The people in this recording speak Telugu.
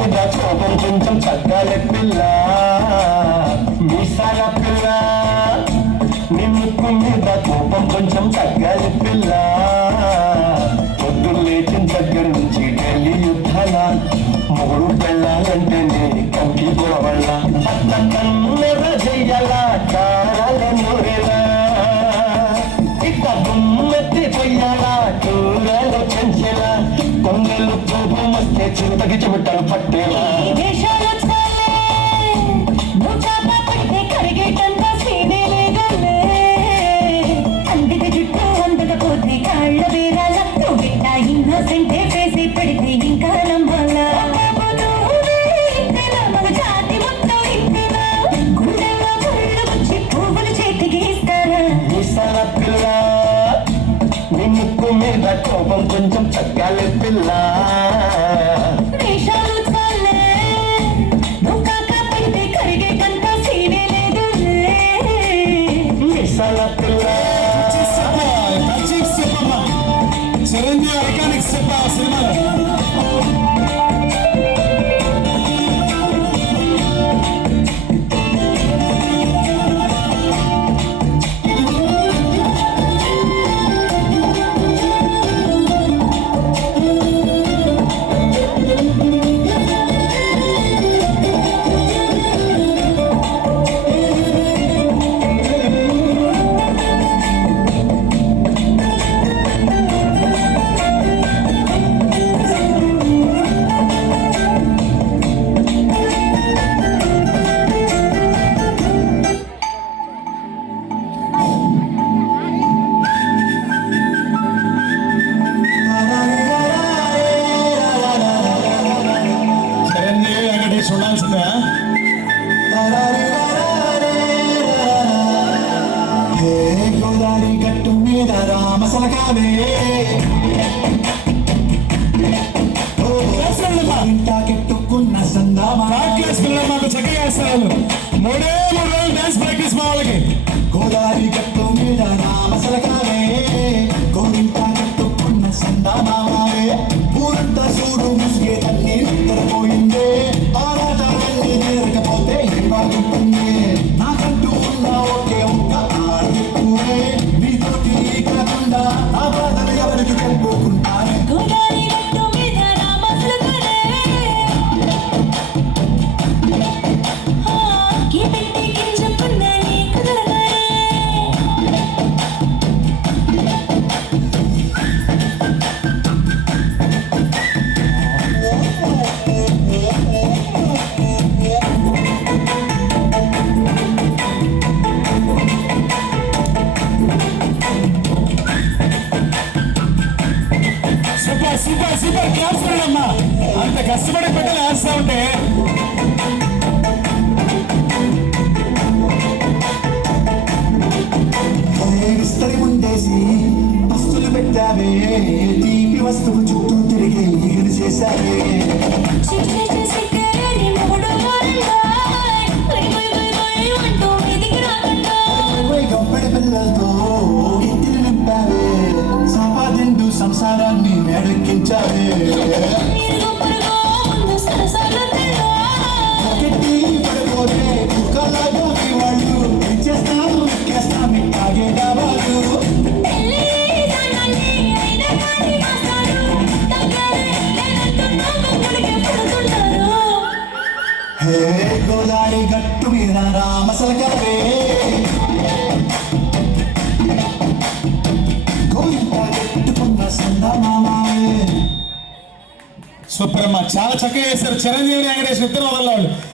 మీద కోపం కొంచెం తగ్గాలి పిల్ల మీసాల పిల్ల నీ ముక్కు మీద కోపం కొంచెం తగ్గాలి పిల్ల పొద్దు లేచిన దగ్గర నుంచి ఢిల్లీ యుద్ధాల మూడు పెళ్ళాలంటే నీ కంటి గొడవల్ల పట్ల కన్నెర చెయ్యాల కారాల నూరేలా ఇక గుమ్మెత్తి పొయ్యాలా కూరలు పెంచేలా కొండలు కోపం వస్తే చింతకి చెమటలు పట్టేలా నీ ముక్కు మీద కోపం కొంచెం తగ్గాలి పిల్ల మీసాల పిల్ల చిరంజీవి ఐకానిక్ సినిమా చూడాల్సిందే. గోదావరి గట్టు మీద రామసలకావే ఇంటాకెట్టుకున్న మాకు చక్కగా వేస్తారు. మూడు రోజులు డాన్స్ ప్రాక్టీస్ మా వాళ్ళకి. గోదావరి గట్టు మీద రామసలకావే గోరింటా కట్టుకున్న సందామావే ఊరంతా చూడు ముసిగే తల్లి నిద్రపోయిందే లేకపోతే నాకంటూ ఉన్న ఒకే ఒక్క ఆడుకునే నీతోటి కాకుండా ఆ బాధలు ఎవరికి తెలుపుకుంటానే. సూపర్ సూపర్ క్లాస్ అమ్మా, అంత కష్టపడి పెట్టలు వేస్తా ఉంటే విస్తరి ముందేసి వస్తువులు పెట్టావే తీపి వస్తువు చుట్టూ తిరిగి ఎగురు చేశావే. గొప్పడి పిల్లలతో ఇంటిని నింపావే సంపాదిండు సంసారాన్ని మేడెక్కించావే. పడిపోతే కుక్కలాగా మీ వాళ్ళు ఇచ్చేస్తాము ఎక్కేస్తాము తాగే డాబాలు. గోదావరి గట్టు మీద రామసలకావే సూపర్ అమ్మా, చాలా చక్కగా చేశారు. చిరంజీవి వెంకటేష్ ఇద్దరు వదలవాళ్ళు.